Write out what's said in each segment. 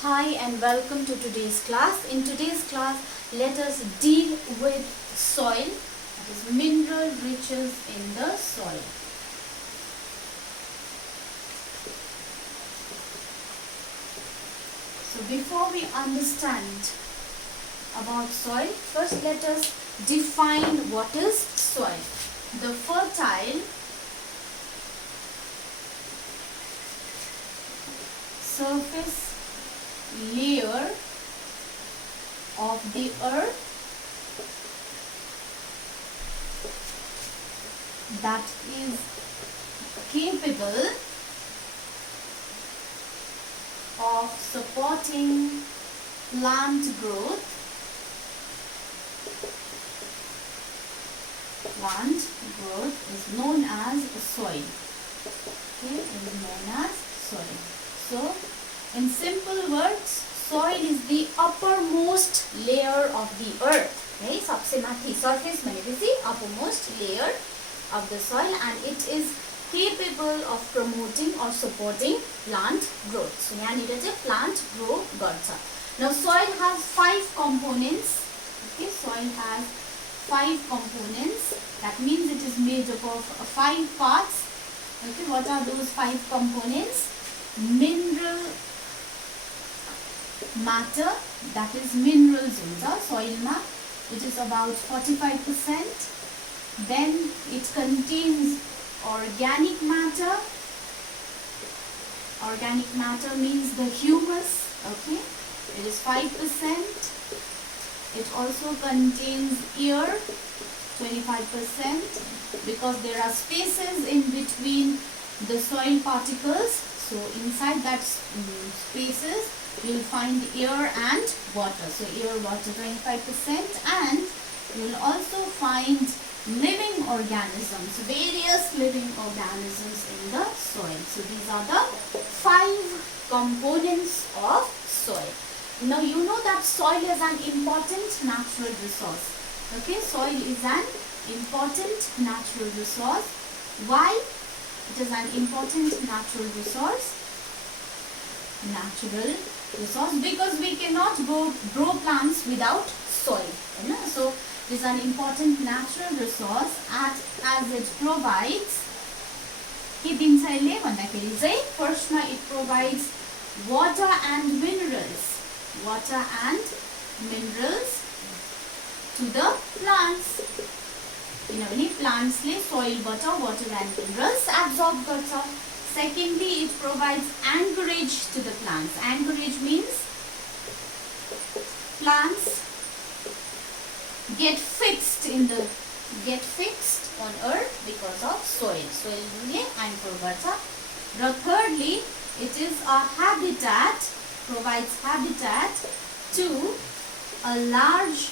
Hi and welcome to today's class. In today's class, let us deal with soil, that is mineral riches in the soil. So before we understand about soil, first let us define what is soil. The fertile surface layer of the earth that is capable of supporting plant growth. Plant growth is known as soil. Okay, it is known as soil. So, in simple words, soil is the uppermost layer of the earth. है सबसे माथि surface भनेपछि uppermost layer of the soil, and it is capable of promoting or supporting plant growth. So यहाँनिर चाहिँ plant grow गर्छ. Now soil has 5 components. Okay, soil has 5 components. That means it is made up of 5 parts. Okay, what are those 5 components? Mineral matter, that is minerals in the soil ma, it is about 45%. Then it contains organic matter. Organic matter means the humus. Okay, it is 5%. It also contains air, 25%, because there are spaces in between the soil particles. So inside that spaces you will find air and water. So air, water 25%, and you will also find living organisms, various living organisms in the soil. So these are the 5 components of soil. Now you know that soil is an important natural resource. Okay, soil is an important natural resource. Why it is an important natural resource? Because we cannot grow plants without soil. So it is an important natural resource as it provides. First, it provides water and minerals. Water and minerals to the plants. किनभने प्लान्ट्सले सोइलबाट water and minerals absorb गर्छ. Secondly, it provides anchorage to the plants. Anchorage means plants get fixed on earth because of soil. Soil ले anchor गर्छ. र thirdly, it is a habitat, provides habitat to a large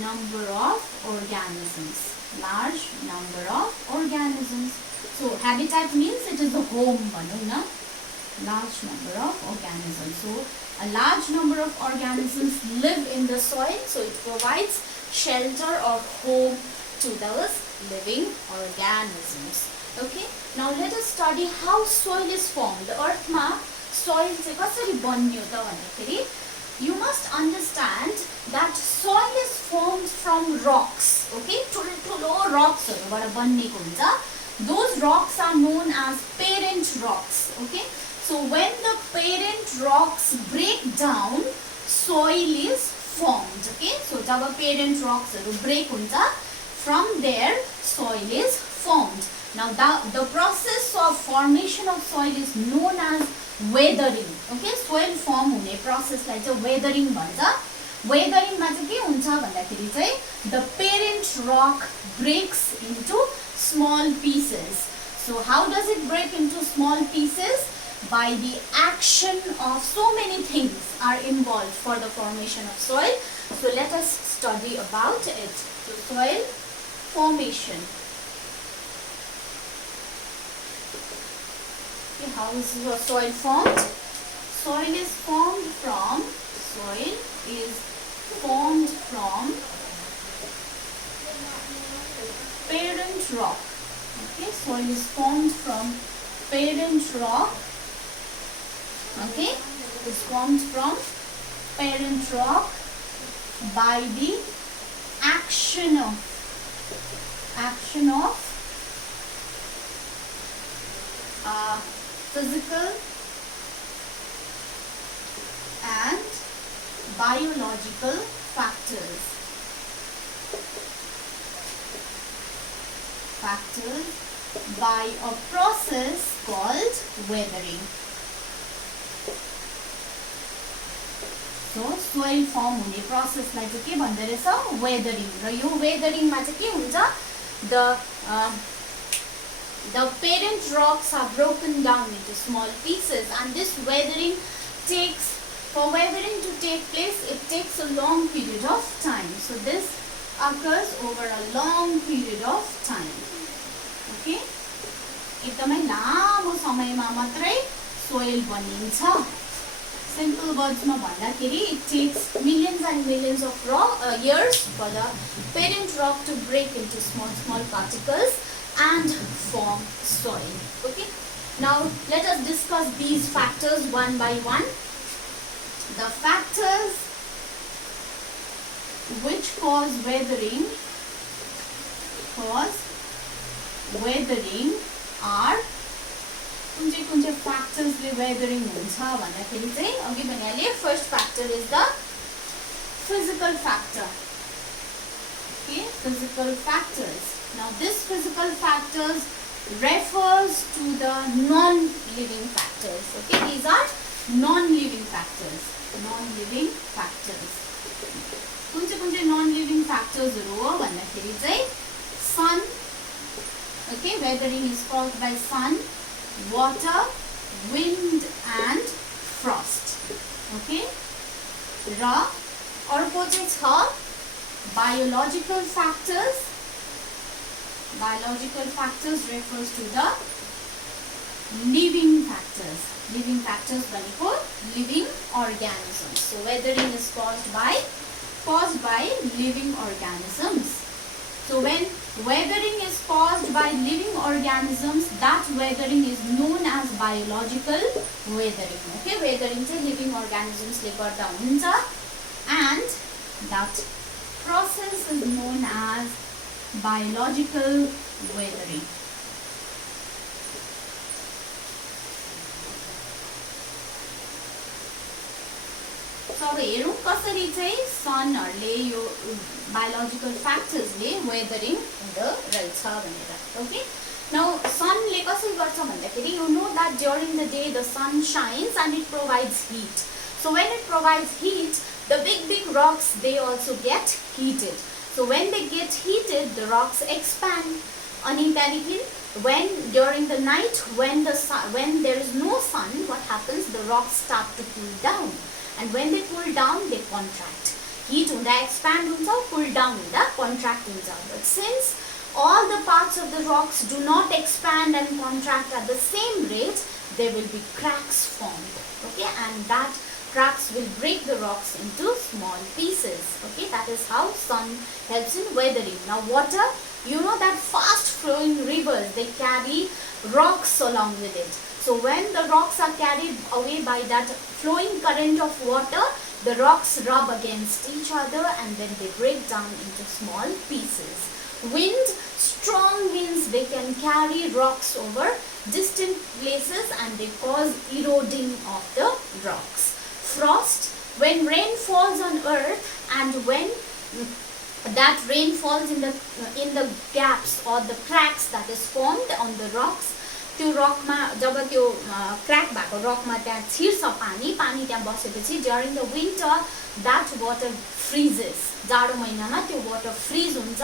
number of organisms. Large number of organisms. So habitat means it is a home, large number of organisms. So a large number of organisms live in the soil, so it provides shelter or home to those living organisms. Okay, now let us study how soil is formed. The earth ma soil चाहिँ कसरी बन्यो त भन्दाखेरि you must understand that soil is formed from rocks. Okay, ठुलो rocks हरुबाट बन्नेको हुन्छ. Those rocks are known as parent rocks. Okay, so when the parent rocks break down, soil is formed. Okay, so जब parent rocks हरु break हुन्छ, from there soil is formed. Now the process of formation of soil is known as weathering. Okay, soil form हुने process लाई चाहिँ weathering भन्छ. Weathering मा चाहिँ के हुन्छ भन्दाखेरि चाहिँ the parent rock breaks into small pieces. So how does it break into small pieces? By the action of so many things are involved for the formation of soil. So let us study about it. So soil formation. Okay, how is the soil formed? Soil is formed from parent rock. Okay, soil is formed from parent rock. Okay, is formed from parent rock by the action of physical and biological factors by a process called weathering. So soil form हुने process लाई चाहिँ के भन्दो रहेछ weathering र यो weathering मा चाहिँ के हुन्छ the parent rocks are broken down into small pieces, and this weathering for weathering to take place, it takes a long period of time. So this occurs over a long period of time. Okay, एकदमै लामो समयमा मात्रै soil बनिन्छ. Simple words ma bhandakeri, it takes millions and millions of years for the parent rock to break into small particles and form soil. Okay, now let us discuss these factors one by one. The factors which cause weathering are कुन चाहिँ factors ले weathering हुन्छ भन्दाखेरि चाहिँ अघि भनिहाले first factor is the physical factor. Okay, physical factors. Now this physical factors refers to the non-living factors. Okay, these are non-living factors. कुन चाहिँ non-living factors हो भन्दाखेरि चाहिँ sun. Okay, weathering is caused by sun, water, wind and frost. Okay, र अर्को चाहिँ छ biological factors. Biological factors refers to the living factors. Living factors भनेको living organisms. So weathering is caused by living organisms. So when weathering is caused by living organisms, that weathering is known as biological weathering. Okay, weathering चाहिँ living organisms ले गर्दा हुन्छ, and that process is known as biological weathering. So अब हेरौँ कसरी चाहिँ सनहरुले यो biological factors ले weathering हुँदो रहेछ भनेर. Okay, now sun ले कसरी गर्छ भन्दाखेरि, you know that during the day the sun shines and it provides heat. So when it provides heat, the big rocks, they also get heated. So when they get heated, the rocks expand. Ani त्यहाँदेखि when during the night, when there is no sun, what happens? The rocks start to cool down, and when they cool down, they contract. Heat हुँदा expand हुन्छ, cool down हुँदा contract हुन्छ. But since all the parts of the rocks do not expand and contract at the same rate, there will be cracks formed. Okay, and that cracks will break the rocks into small pieces. Okay, that is how sun helps in weathering. Now water, you know that fast flowing rivers, they carry rocks along with it. So when the rocks are carried away by that flowing current of water, the rocks rub against each other and then they break down into small pieces. Wind, strong winds, they can carry rocks over distant places and they cause eroding of the rocks. Frost, when rain falls on earth and when that rain falls in the gaps or the cracks that is formed on the rocks, त्यो रकमा जब त्यो crack भएको रकमा त्यहाँ छिर्छ पानी त्यहाँ बसेपछि during the winter that water freezes. जाडो महिनामा त्यो water freeze हुन्छ.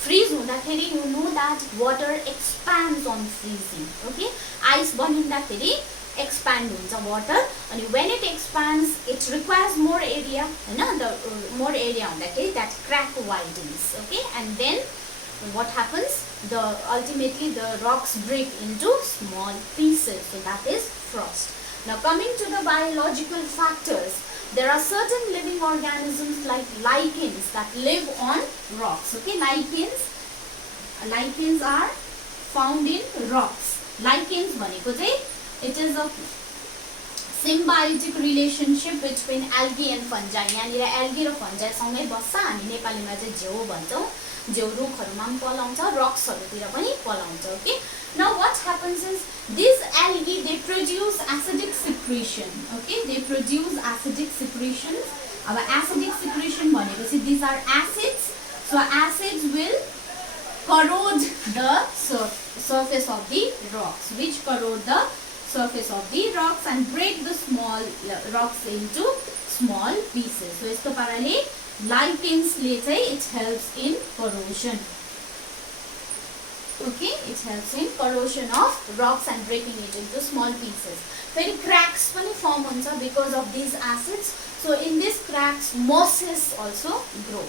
Freeze हुँदाखेरि you know that water expands on freezing. Okay, ice बनिँदाखेरि expand हुन्छ water, and when it expands it requires more area, Hahn, the more area हुँदाखेरि that crack widens. Okay, and then what happens? Ultimately the rocks break into small pieces. So that is frost. Now coming to the biological factors, there are certain living organisms like lichens that live on rocks. Okay, lichens are found in rocks. Lichens भनेको चाहिँ it is a symbiotic relationship between algae and fungi. यहाँनिर algae र fungi सँगै बस्छ. हामी नेपालीमा चाहिँ झ्याउ भन्छौँ. झ्याउ रुखहरुमा पनि पलाउँछ, रक्सहरुतिर पनि पलाउँछ. Okay. Now what happens is these algae, they produce acidic secretion. Okay, they produce acidic secretions. अब acidic secretion भनेपछि these are acids. So acids will corrode the surface of the rocks, which corrode the surface of the rocks and break the small rocks into small pieces. So यसको पाराले lichens ले चाहिँ it helps in corrosion. Okay, it helps in corrosion of rocks and breaking it into small pieces. Very cracks पनि form हुन्छ because of these acids. So in these cracks mosses also grow.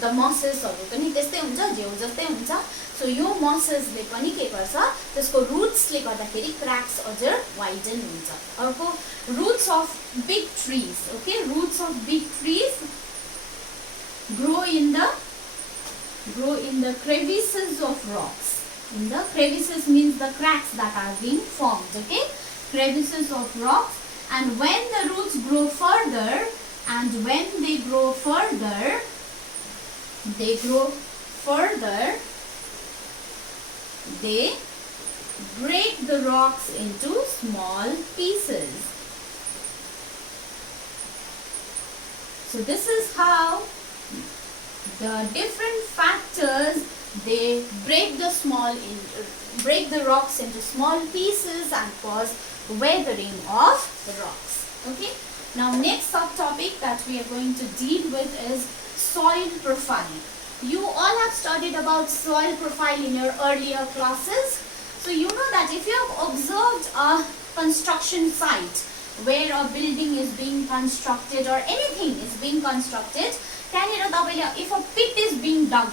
The mosses हरु पनि त्यस्तै हुन्छ, झ्याउ जस्तै हुन्छ. So यो mosses ले पनि के गर्छ, त्यसको roots ले गर्दाखेरि cracks अझ widen हुन्छ. अर्को roots of big trees. Okay, roots of big trees grow in the crevices of rocks. In the crevices means the cracks that are being formed. Okay, crevices of rocks. And when the roots grow further, they break the rocks into small pieces. So this is how the different factors, they break the rocks into small pieces and cause weathering of the rocks. Okay. Now next subtopic that we are going to deal with is soil profile. You all have studied about soil profile in your earlier classes. So you know that if you have observed a construction site where a building is being constructed or anything is being constructed, if a pit is being dug,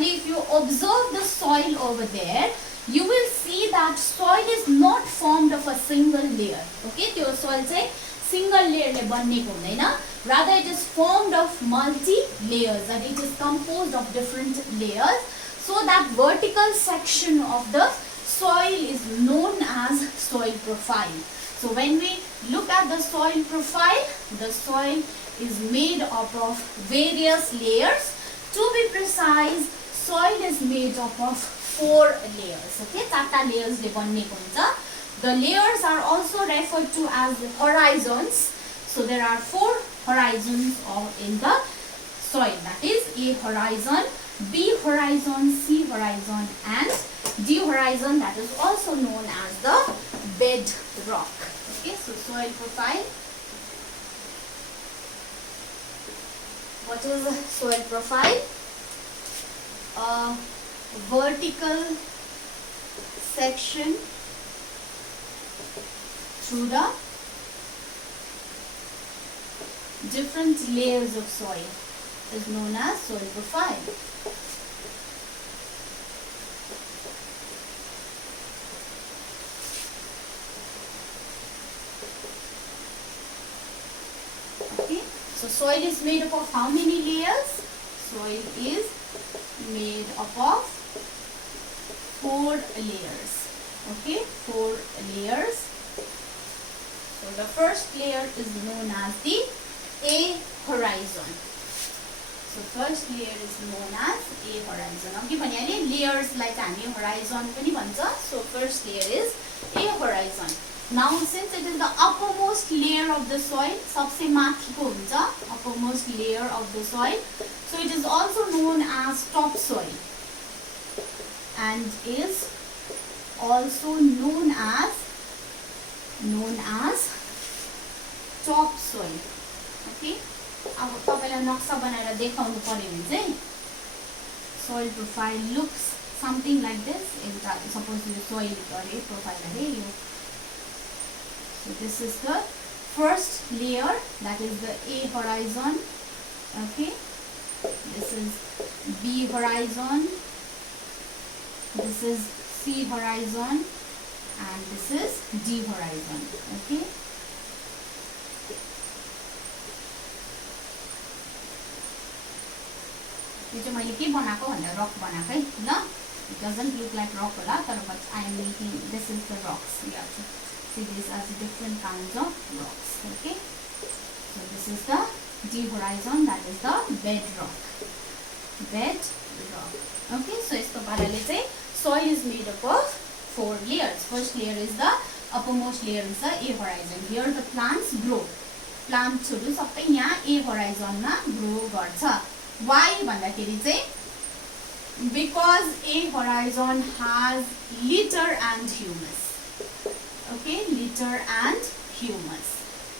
if you observe the soil over there, you will see that soil is not formed of a single layer. Okay, the soil say single layer le banneko hundaina, rather it is formed of multi layers, and it is composed of different layers. So that vertical section of the soil is known as soil profile. So when we look at the soil profile, the soil is made up of various layers. To be precise, soil is made up of 4 layers. Okay, 4 layers le banneko huncha. The layers are also referred to as horizons. So there are 4 horizons in the soil. That is A horizon, B horizon, C horizon and D horizon, that is also known as the bed rock. Okay, so soil profile. What is a soil profile? A vertical section through the different layers of soil is known as soil profile. Okay, so soil is made up of how many layers? Soil is made up of 4 layers. Okay, 4 layers. So the first layer is known as the A horizon. So first layer is known as A horizon. Okay, bhaniyale layers like हामी horizon पनि भन्छ. So first layer is A horizon. Now since it is the uppermost layer of the soil, सबसे माथिको हुन्छ, uppermost layer of the soil, so it is also known as topsoil and is also known as topsoil. Okay, अब तपाईलाई नक्सा बनाएर देखाउनु पर्यो भने चाहिँ soil profile looks something like this. Suppose you soil profile है यो. So this is the first layer, that is the A horizon. Okay, this is B horizon, this is C horizon and this is D horizon. Okay, यो चाहिँ मैले के बनाएको भन्दा रक बनाएको है ल. It doesn't look like rock hola, but I am making, this is the rocks. We have to see this as different kinds of rocks. Okay, so this is the D horizon, that is the bedrock. Bedrock. Okay, so यस्तो पाराले चाहिँ soil is made up of 4 layers. First layer is the uppermost layer is the A horizon. Here the plants grow. Plants सबै यहाँ A horizon मा grow गर्छ. Why भन्दाखेरि चाहिँ because A horizon has litter and humus. Okay, litter and humus.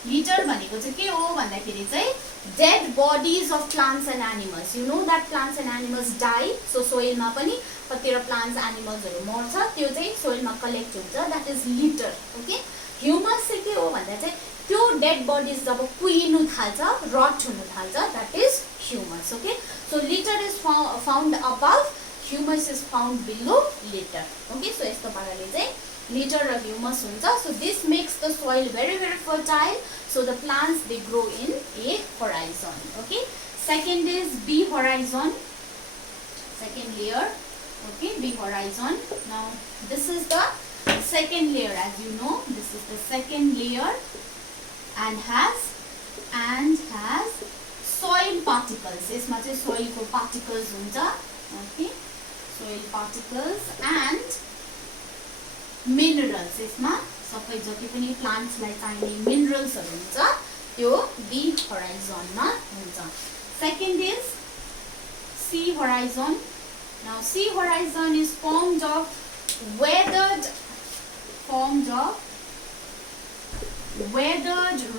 Litter भनेको चाहिँ के हो भन्दाखेरि चाहिँ dead bodies of plants and animals. You know that plants and animals die. So soil मा पनि कतिवटा plants animals हरु मर्छ, त्यो चाहिँ soil मा collect हुन्छ. That is litter. Okay, humus चाहिँ के हो भन्दा चाहिँ त्यो dead bodies जब कुहिनु थाल्छ, rot हुन थाल्छ, that is humus. Okay, so litter is found above, humus is found below litter. Okay, so यस्तो पाराले चाहिँ litter र humus हुन्छ. So this makes the soil very fertile. So the plants, they grow in A horizon. Okay, second is B horizon, second layer. Okay, B horizon. Now this is the second layer, as you know, this is the second layer and has soil particles. यसमा चाहिँ soil को particles हुन्छ. Okay, soil particles and minerals. यसमा सबै जति पनि plants लाई चाहिने minerals हरु हुन्छ, त्यो B horizon मा हुन्छ. Second is C horizon. Now C horizon is formed of weathered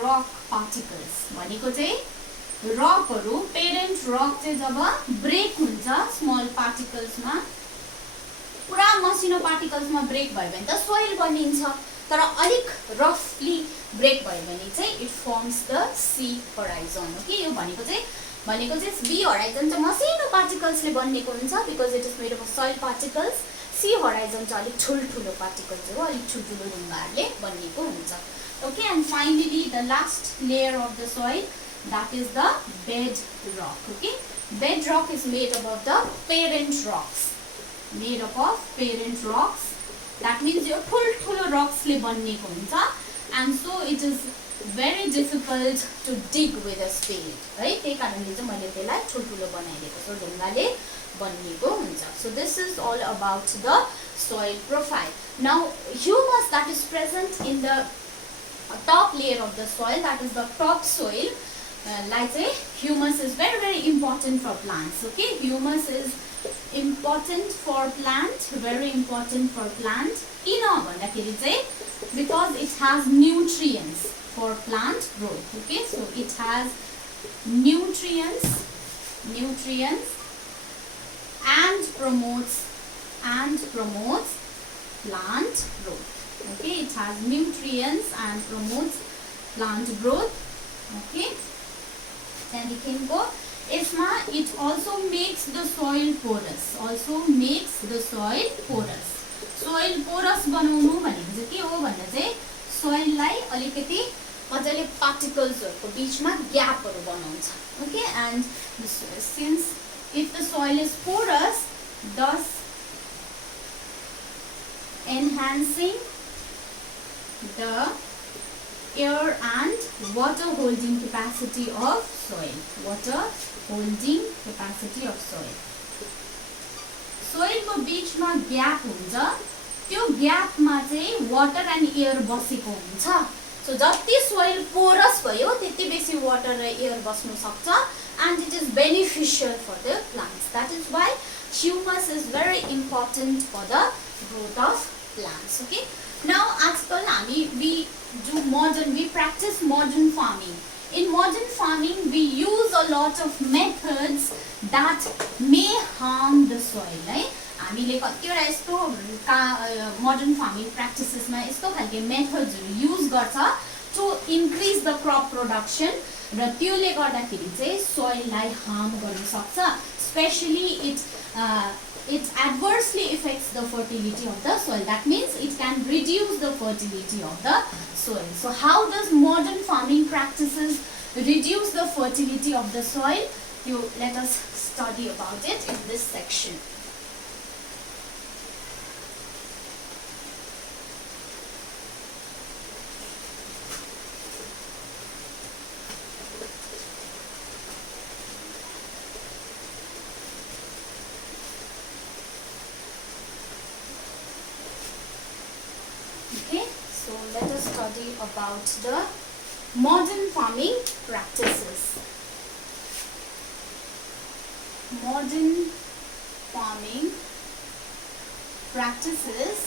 rock particles. भनेको चाहिँ rock हरु, parent rock चाहिँ जब break हुन्छ small particles मा, पुरा मसिनो particles मा break भयो भने त soil बनिन्छ, तर अलिक roughly break भयो भने चाहिँ it forms the C horizon. Okay, यो भनेको चाहिँ B horizon चाहिँ मसिनो particles ले बनिएको हुन्छ because it is made up of soil particles. C horizon चाहिँ अलिक ठुलठुलो particles हो, अलिक ठुलठुलो ढुङ्गाहरुले बनिएको हुन्छ. Okay, and finally the last layer of the soil, that is the bedrock. Okay, bedrock is made up of the parent rocks. Made up of parent rocks. That means यो ठुलठुलो rocks ले बनिएको हुन्छ, and so it is very difficult to dig with a spade. Right? त्यही कारणले चाहिँ मैले त्यसलाई ठुलठुलो बनाइदिएको छु, ढुङ्गाले बनिएको हुन्छ. So this is all about the soil profile. Now humus that is present in the top layer of the soil, that is the top soil, like say humus is very important for plants. Okay, humus is important for plant, very important for plant. किन भन्दाखेरि चाहिँ because it has nutrients for plant growth. Okay, so it has nutrients and promotes plant growth. Okay, it has nutrients and promotes plant growth. Okay, त्यहाँदेखिको यसमा it also makes the soil porous. Soil porous बनाउनु भनेको चाहिँ के हो भन्दा चाहिँ soil लाई अलिकति मजाले particles हरुको बीचमा gap हरु बनाउँछ. Okay, and since if the soil is porous, thus enhancing the air and water holding capacity of soil. Soil को बीचमा gap हुन्छ, त्यो gap मा चाहिँ water and air बसेको हुन्छ. So जति soil porous भयो त्यति बेसी water र air बस्न सक्छ, and it is beneficial for the plants. That is why humus is very important for the growth of plants. Okay, now आजकल हामी we practice modern farming. In modern farming we use a lot of methods that may harm the soil. है, हामीले कतिवटा यस्तो modern farming practices मा यस्तो खालको methods use गर्छ to increase the crop production, र त्यसले गर्दाखेरि चाहिँ soil लाई harm गर्न सक्छ. Especially it adversely affects the fertility of the soil. That means it can reduce the fertility of the soil. So how does modern farming practices reduce the fertility of the soil? Let us study about it in this section. let us study about the modern farming practices. Modern farming practices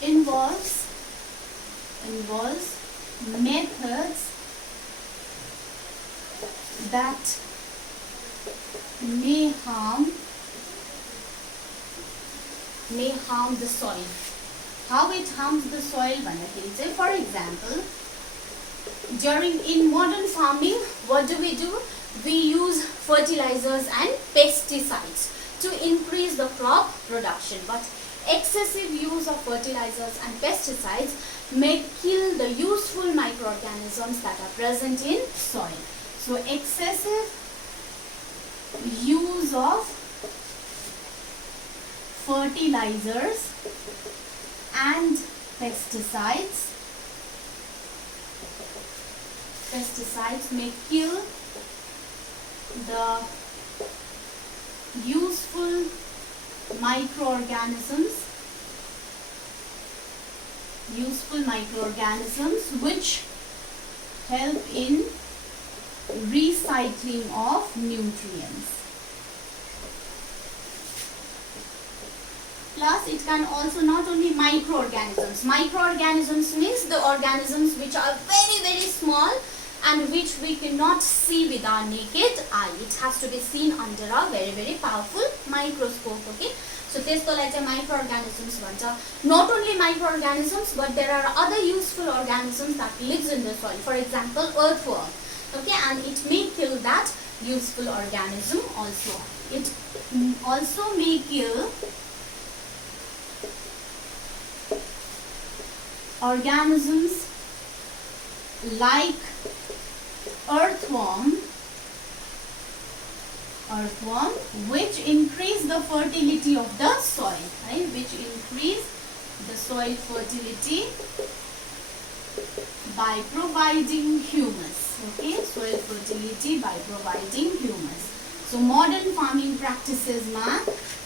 involves methods that may harm the soil. How it harms the soil? For example, in modern farming, what do? We use fertilizers and pesticides to increase the crop production, but excessive use of fertilizers and pesticides may kill the useful microorganisms that are present in soil. So excessive use of fertilizers and pesticides may kill the useful microorganisms which help in recycling of nutrients. Plus, it can also not only microorganisms. Microorganisms means the organisms which are very, very small and which we cannot see with our naked eye. It has to be seen under a very, very powerful microscope. Okay. So, this is microorganisms. Not only microorganisms, but there are other useful organisms that lives in the soil. For example, earthworm. Okay, and it may kill that useful organism also. It also may kill organisms like earthworm, which increase the fertility of the soil, right? Which increase the soil fertility by providing humus. Okay, soil fertility by providing humus. So modern farming practices ma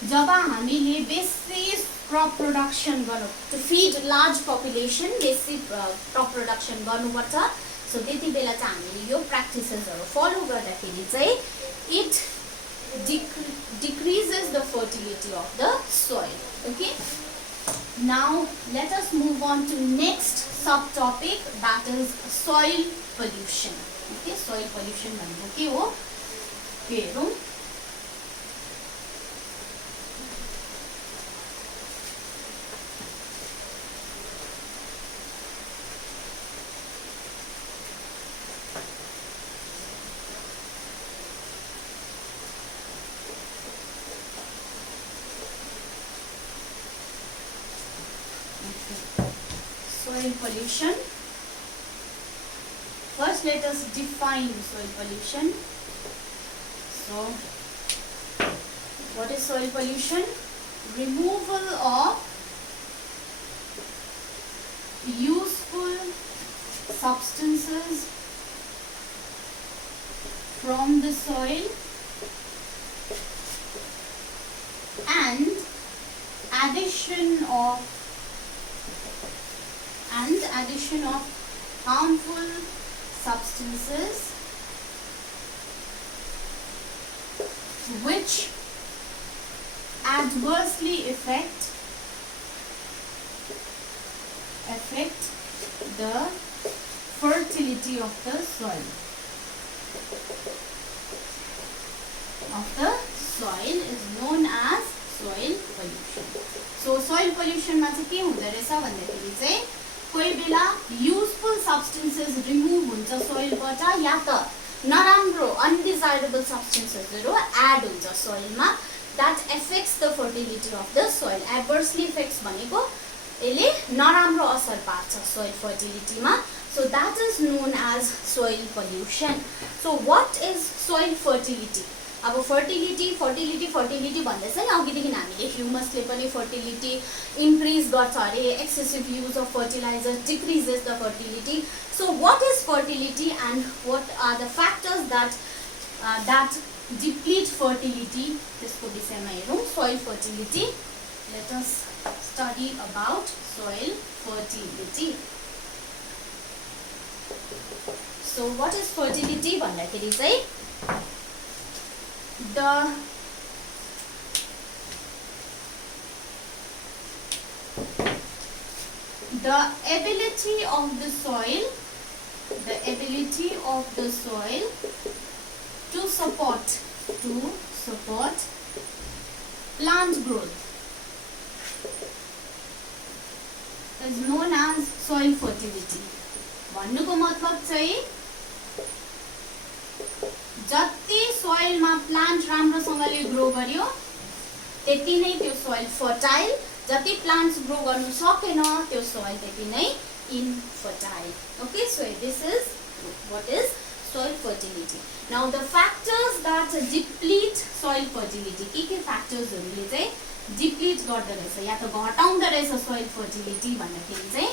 jaba हामीले बेसी crop production गर्नु to feed large population बेसी crop production गर्नुपर्छ. So त्यति बेला चाहिँ हामीले यो practicesहरु follow गर्दाखेरि चाहिँ it decreases the fertility of the soil. Okay, now let us move on to next subtopic, that is soil pollution. Okay, soil pollution भनेको के हो? हेरौं. Soil pollution. First, let us define soil pollution. So, what is soil pollution? Removal of useful substances from the soil and addition of harmful substances which adversely affect the fertility of the soil. Is known as soil pollution. So soil pollution मा चाहिँ के हुँदो रहेछ भन्दाखेरि चाहिँ कोही बेला useful substances remove हुन्छ soil बाट या त नराम्रो undesirable substances हरु add हुन्छ soil मा that affects the fertility of the soil. Adversely affects भनेको यसले नराम्रो असर पार्छ soil fertility मा. So that is known as soil pollution. So what is soil fertility? अब fertility भन्दैछ नि अघिदेखि हामीले ह्युमसले पनि fertility increase गर्छ अरे, excessive use of fertilizer decreases the fertility. So what is fertility and what are the factors that deplete fertility? त्यसको विषयमा हेरौं. Soil fertility, let us study about soil fertility. So what is fertility भन्दाखेरि चाहिँ the ability of the soil to support plant growth is known as soil fertility. भन्नुको मतलब चाहिँ जति सोइलमा plant राम्रोसँगले ग्रो गर्यो त्यति नै त्यो सोइल फर्टाइल, जति प्लान्ट्स ग्रो गर्नु सकेन त्यो सोइल त्यति नै infertile. Okay, so this is what is soil fertility. Now the factors that deplete soil fertility, के factors हरुले चाहिँ deplete गर्दै रहेछ या त घटाउँदै रहेछ soil fertility भन्दाखेरि चाहिँ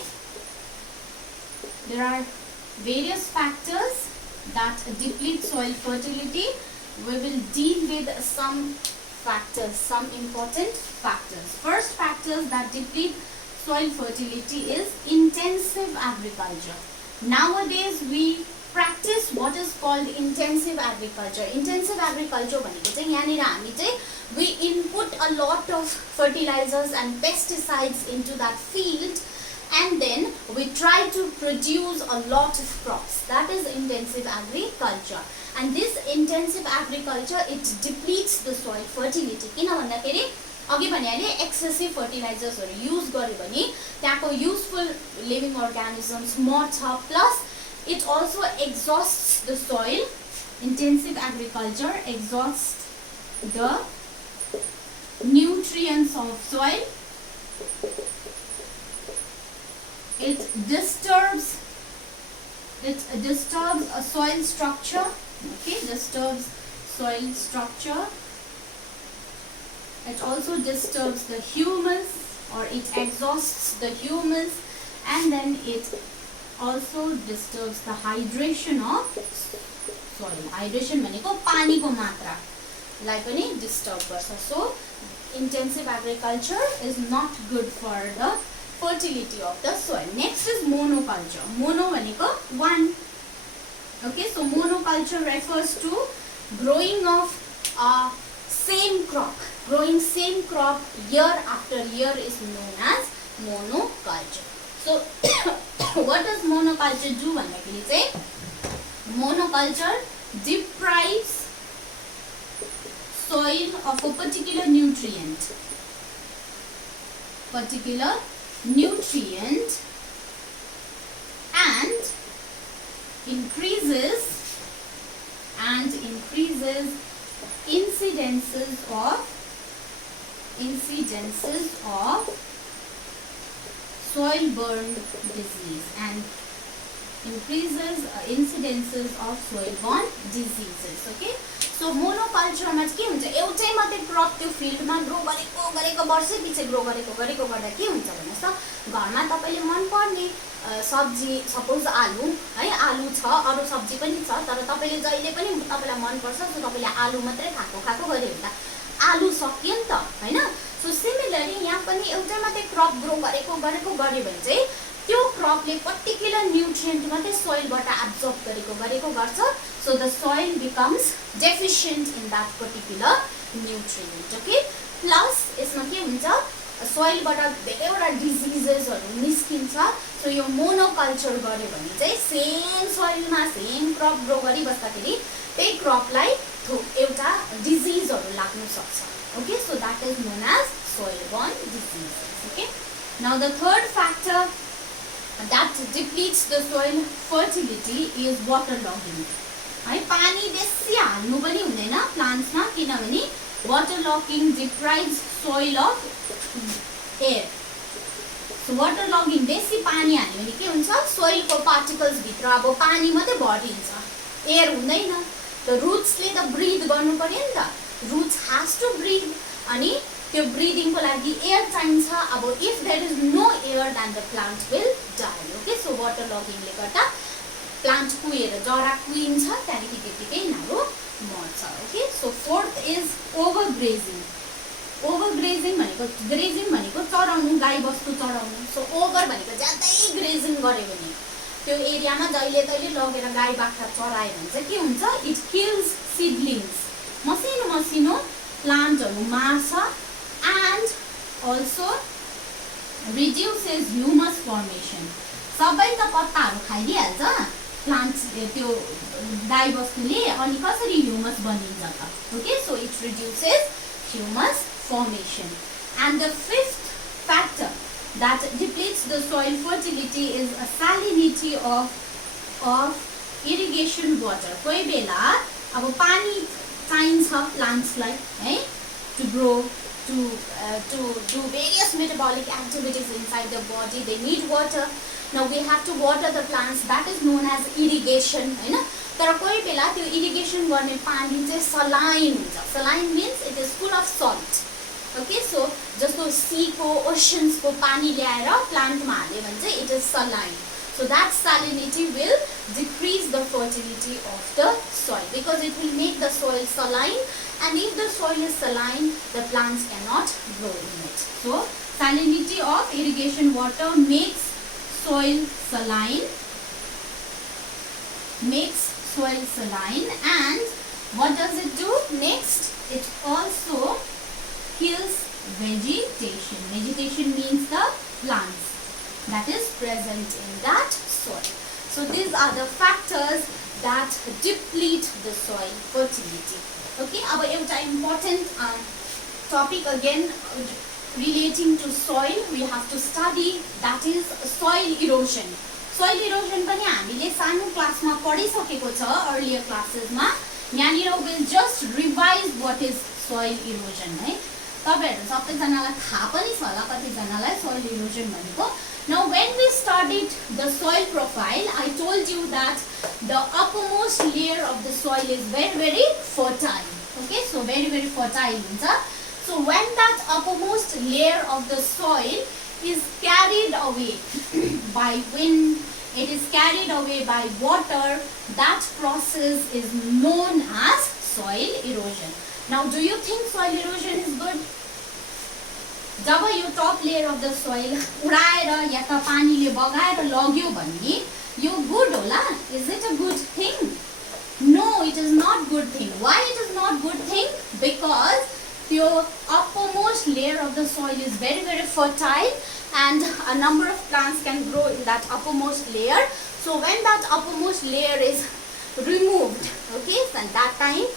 there are various factors that deplete soil fertility. We will deal with some factors, some important factors. First factors that deplete soil fertility is intensive agriculture. Nowadays we practice what is called intensive agriculture. Intensive agriculture भनेको चाहिँ यहाँनिर हामी चाहिँ we input a lot of fertilizers and pesticides into that field and then we try to produce a lot of crops. That is intensive agriculture. And this intensive agriculture, it depletes the soil fertility. किन भन्दाखेरि अघि भनिहाले excessive fertilizers हरु use गर्यो भने त्यहाँको useful living organisms मर्छ, plus it also exhausts the soil. Intensive agriculture exhausts the nutrients of soil. It disturbs a soil structure. Okay, disturbs soil structure. It also disturbs the humus, or it exhausts the humus, and then it also disturbs the hydration of soil. Hydration भनेको पानीको मात्रालाई पनि disturb गर्छ. So intensive agriculture is not good for the fertility of the soil. Next is monoculture. Mono भनेको one. Okay, so monoculture refers to growing of same crop. Growing same crop year after year is known as monoculture. So what does monoculture do भन्दाखेरि चाहिँ monoculture deprives soil of a particular nutrient and increases incidences of soil-borne disease and increases incidences of soil-borne diseases. Okay, so monoculture मा के हुन्छ, एउटै मात्रै crop त्यो फिल्डमा grow गरेको वर्षै पछि ग्रो गरेको गर्दा के हुन्छ भन्नुस् त, घरमा तपाईले मन पर्ने सब्जी, सपोज आलु है, आलु छ, अरु सब्जी पनि छ, तर तपाईले जहिले पनि तपाईलाई मन पर्छ सो तपाईले आलु मात्रै खाएको गरे हुन्छ, आलु सकियो नि त हैन. सो सिमिलरली यहाँ पनि एउटै मात्रै क्रप ग्रो गरेको गर्यो भने चाहिँ त्यो क्रपले पर्टिकुलर न्यूट्रिएन्ट मात्रै सोइलबाट एब्जर्ब गरेको गर्छ. So the soil becomes deficient in that particular nutrient. Okay, plus यसमा के हुन्छ, सोइलबाट धेरैवटा डिजिजेसहरु निस्किन्छ. सो यो मोनोकल्चर गर्यो भने चाहिँ सेम सोइलमा सेम क्रप ग्रो गरिबस्दाखेरि त्यही क्रपलाई एउटा डिजिजहरु लाग्न सक्छ. Okay, so that is known as soil-borne diseases. Okay, now the third factor that depletes the soil fertility is waterlogging. है, पानी बेसी हाल्नु पनि हुँदैन प्लान्ट्समा, किनभने waterlogging deprives soil of air. So waterlogging, बेसी पानी हाल्यो भने के हुन्छ, सोइलको पार्टिकल्स भित्र अब पानी मात्रै भरिन्छ, एयर हुँदैन. त रुट्सले त ब्रीथ गर्नु पर्यो नि त, roots has to breathe अनि त्यो ब्रीदिङ को लागि एयर चाहिन्छ. अब if there is no air then the plant will die. Okay, so waterlogging ले गर्दा प्लान्ट कुहिएर जरा कुहिन्छ, त्यहाँदेखि त्यतिकै यिनीहरु मर्छ. Okay, so fourth is overgrazing. ओभरग्रेजिङ भनेको चराउनु, गाईबस्तु चराउनु। सो ओभर भनेको ज्यादै ग्रेजिङ गर्यो भने, त्यो एरियामा जहिले तहिले लगेर गाई बाख्रा चरायो भने चाहिँ के हुन्छ, इट किल्स सिडलिङ्स, मसिनो मसिनो प्लान्टहरू मार्छ, and also reduces humus formation. सबै त पत्ताहरू खाइदिइहाल्छ प्लान्ट्स, त्यो गाईबस्तुले, अनि कसरी ह्युमस बनिन्छ त? Okay, so it reduces humus formation. And the fifth factor that depletes the soil fertility is a salinity of irrigation water. कोही बेला अब पानी चाहिन्छ प्लान्ट्सलाई है, to grow, to do various metabolic activities inside the body. They need water. Now we have to water the plants. That is known as irrigation, हैन? तर कोही बेला त्यो irrigation गर्ने पानी चाहिँ सलाइन हुन्छ। Saline means it is full of salt. Okay, so जस्तो सीको, ओशन्सको पानी ल्याएर प्लान्टमा हाल्यो भने चाहिँ it is saline. So that salinity will decrease the fertility of the soil because it will make the soil saline, and if the soil is saline, the plants cannot grow in it. So salinity of irrigation water makes soil saline, and what does it do next? It also kills vegetation. Vegetation means the plants that is present in that soil. So these are the factors that deplete the soil fertility. Okay, अब एउटा important topic again relating to soil we have to study, that is soil erosion. Soil erosion पनि हामीले सानो क्लासमा पढिसकेको छ, earlier क्लासेसमा। यहाँनिर will just revise what is soil erosion है। तपाईहरु सबैजनालाई थाहा पनि छ होला कतिजनालाई सोइल इरोजन भनेको। Now when we studied the soil profile, I told you that the uppermost layer of the soil is very fertile. Okay, so very fertile हुन्छ। So when that uppermost layer of the soil is carried away by wind, it is carried away by water, that process is known as soil erosion. Now do you think soil erosion is good? जब यो टप layer of the soil उडाएर या त पानीले बगाएर लग्यो भने यो good होला? Is it a good thing? No, it is not good thing. Why it is not good thing? Because the uppermost layer of the soil is very fertile, and a number of plants can grow in that uppermost layer. So when that uppermost layer is removed, okay, and that time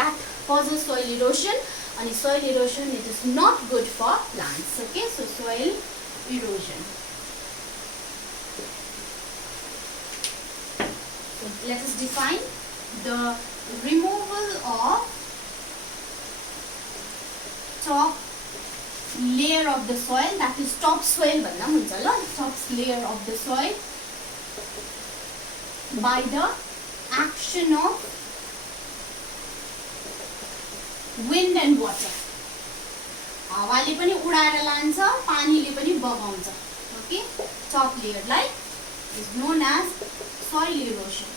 that causes soil erosion, and soil erosion, it is not good for plants. Okay, so soil erosion. So let us define the removal of top layer of the soil, that is topsoil भन्दा हुन्छ ल, top layer of the soil by the action of wind and water. हावाले पनि उडाएर लान्छ, पानीले पनि बगाउँछ। Okay, top लेयरलाई is known as soil erosion.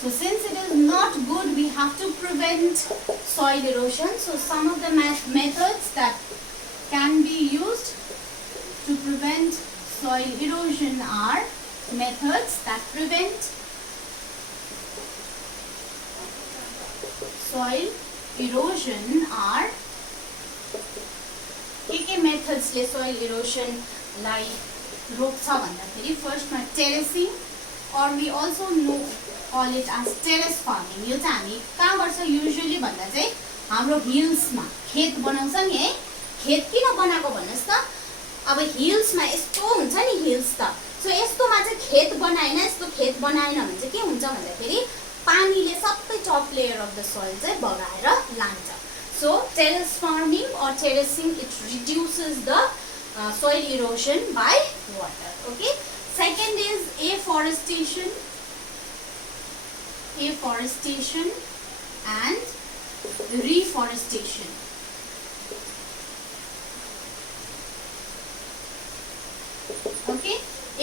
So since it is not good, we have to prevent soil erosion. So some of the methods that can be used to prevent soil erosion are methods that prevent soil erosion are के methods ले soil erosion लाई रोक्छ भन्दाखेरि फर्स्टमा टेरेसिङ, or we also call it as terrace farming. यो चाहिँ हामी कहाँ गर्छ usually भन्दा चाहिँ हाम्रो हिल्समा खेत बनाउँछ नि है। खेत किन बनाएको भन्नुस् त? अब हिल्समा यस्तो हुन्छ नि हिल्स त, सो यस्तोमा चाहिँ खेत बनाएन, यस्तो खेत बनाएन भने चाहिँ के हुन्छ भन्दाखेरि पानीले सबै टप लेयर अफ द सोइल चाहिँ बगाएर लान्छ। So terrace farming or terracing, it reduces the soil erosion by water. Okay. Second is afforestation and reforestation. Okay,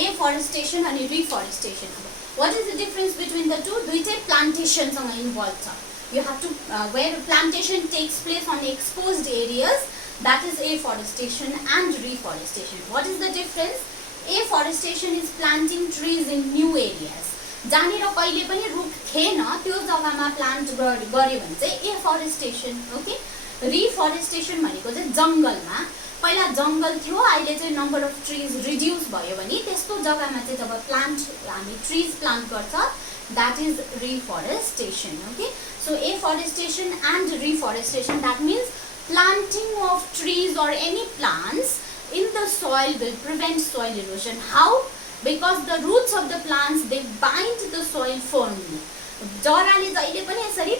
afforestation and reforestation. What is the difference between the two? दुईटै plantation सँग involved छ। you have to where plantation takes place on exposed areas, that is afforestation and reforestation. What is the difference? Afforestation is planting trees in new areas. जहाँनिर कहिले पनि रुख थिएन त्यो जग्गामा प्लान्ट गर्यो भने चाहिँ एफोरेस्टेसन. ओके, रिफोरेस्टेसन भनेको चाहिँ जङ्गलमा पहिला जङ्गल थियो, अहिले चाहिँ नम्बर अफ ट्रिज रिड्युस भयो भने त्यस्तो जग्गामा चाहिँ जब हामी ट्रिज प्लान्ट गर्छ, that is reforestation. Okay, so afforestation and reforestation, that means planting of trees or any plants in the soil will prevent soil erosion. How? Because the roots of the plants, they bind the soil firmly. जराले जहिले पनि यसरी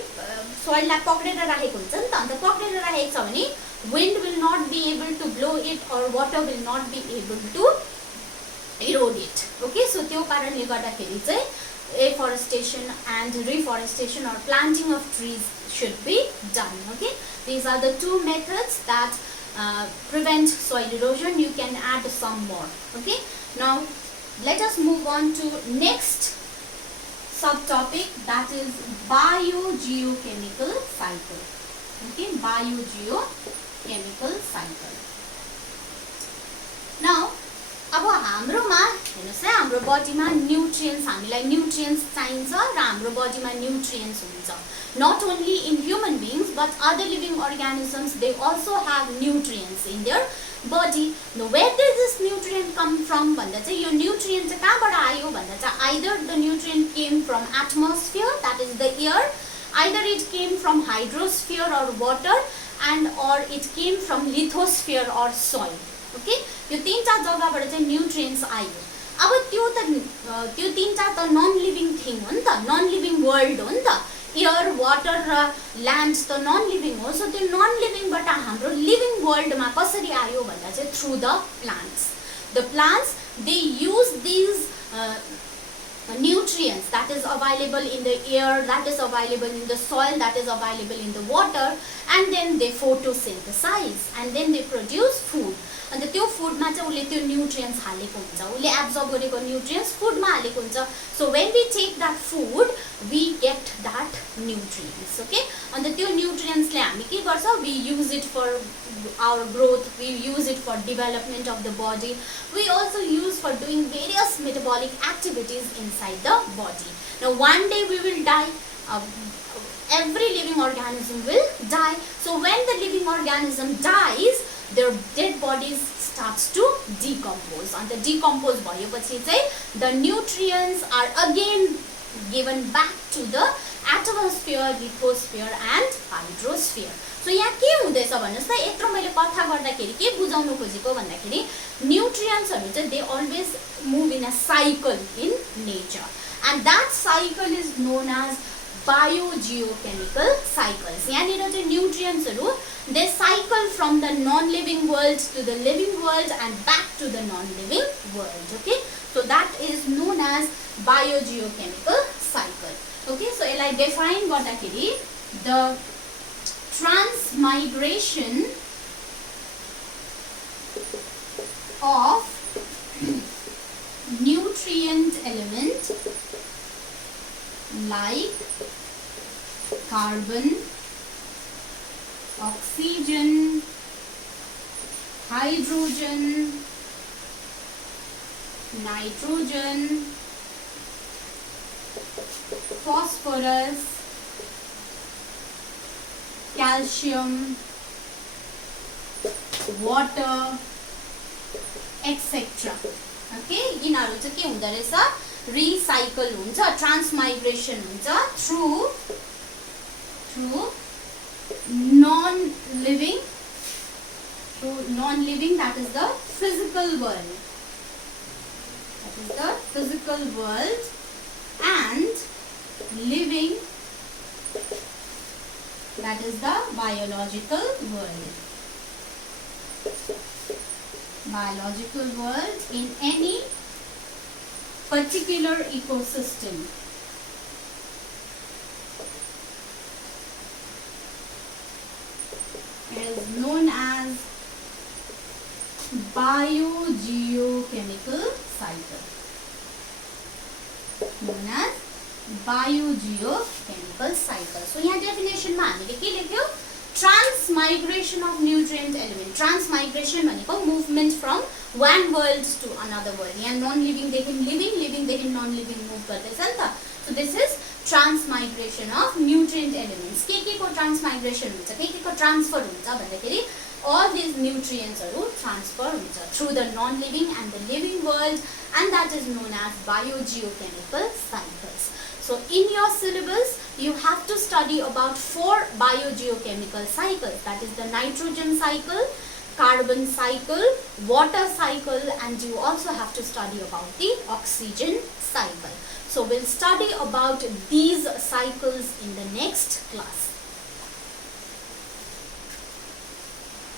सोइललाई पक्रेर राखेको हुन्छ नि त, अन्त पक्रेर राखेको छ भने wind will not be able to blow it or water will not be able to erode it. Okay, so त्यो कारणले गर्दाखेरि चाहिँ afforestation and reforestation or planting of trees should be done. Okay, these are the two methods that prevent soil erosion. You can add some more. Okay, now let us move on to next subtopic, that is biogeochemical cycle. Okay, biogeochemical cycle. Now अब हाम्रोमा हेर्नुस् है, हाम्रो बडीमा न्यूट्रिएन्ट्स, हामीलाई न्यूट्रिएन्ट्स चाहिन्छ र हाम्रो बडीमा न्यूट्रिएन्ट्स हुन्छ. Not only in human beings but other living organisms, they also have nutrients in their body. Now where does this nutrient come from भन्दा चाहिँ यो न्यूट्रिएन्ट चाहिँ कहाँबाट आयो भन्दा चाहिँ either the nutrient came from atmosphere, that is the air, either it came from hydrosphere or water, and or it came from lithosphere or soil. Okay, यो तीनटा जग्गाबाट चाहिँ न्यूट्रिएन्ट्स आयो. अब त्यो तीनटा त नन लिभिङ थिङ हो नि त, नन लिभिङ वर्ल्ड हो नि त. एयर, वाटर र ल्यान्ड त नन लिभिङ हो. सो त्यो नन लिभिङबाट हाम्रो लिभिङ वर्ल्डमा कसरी आयो भन्दा चाहिँ through the plants. The plants, they use these nutrients that is available in the air, that is available in the soil, that is available in the water, and then they photosynthesize and then they produce food. अन्त त्यो फुडमा चाहिँ उसले त्यो न्यूट्रिएन्ट्स हालेको हुन्छ, उसले absorb गरेको न्यूट्रिएन्ट्स फुडमा हालेको हुन्छ. So when we take that food we get that nutrients. Okay, अन्त त्यो न्यूट्रिएन्ट्सले हामी के गर्छ, we use it for our growth, we use it for development of the body, we also use for doing various metabolic activities inside the body. Now one day we will die, every living organism will die. So when the living organism dies, their dead bodies starts to decompose. And the decompose bhayeपछि चाहिँ the nutrients are again given back to the atmosphere, lithosphere and hydrosphere. So यहाँ के हुँदैछ भन्नुस् त, यत्रो मैले कथा गर्दाखेरि के बुझाउन खोजेको भन्दाखेरि न्यूट्रिएन्ट्सहरु चाहिँ they always move in a cycle in nature, and that cycle is known as biogeochemical cycles. यानिर चाहिँ न्यूट्रिएन्ट्सहरु they cycle from the non-living world to the living world and back to the non-living world. Okay, so that is known as biogeochemical cycle. Okay, so यसलाई define गर्दाखेरि the transmigration of nutrient element like carbon, oxygen, hydrogen, nitrogen, phosphorus, calcium, water, etc. Okay, यिनीहरु चाहिँ के हुँदो रहेछ, recycle हुन्छ, ट्रान्समाइग्रेसन हुन्छ through non-living, that is the physical world, and living, that is the biological world in any particular ecosystem. Is known as biogeochemical cycle. Known as biogeochemical cycle. So यहाँ definition में हामीले के लेख्यो? Transmigration of nutrient element. Transmigration भनेको movement from one world to another world. यहाँ non लिभिङदेखि living, लिभिङदेखि non living move गर्दैछ नि त. So this is transmigration of nutrient elements. के को ट्रान्समाइग्रेसन हुन्छ, के को ट्रान्सफर हुन्छ भन्दाखेरि all these nutrients transfer through the non-living and the living world, and that is known as biogeochemical cycles. So in your syllabus you have to study about 4 biogeochemical cycles, that is the nitrogen cycle, carbon cycle, water cycle, and you also have to study about the oxygen cycle. So we'll study about these cycles in the next class.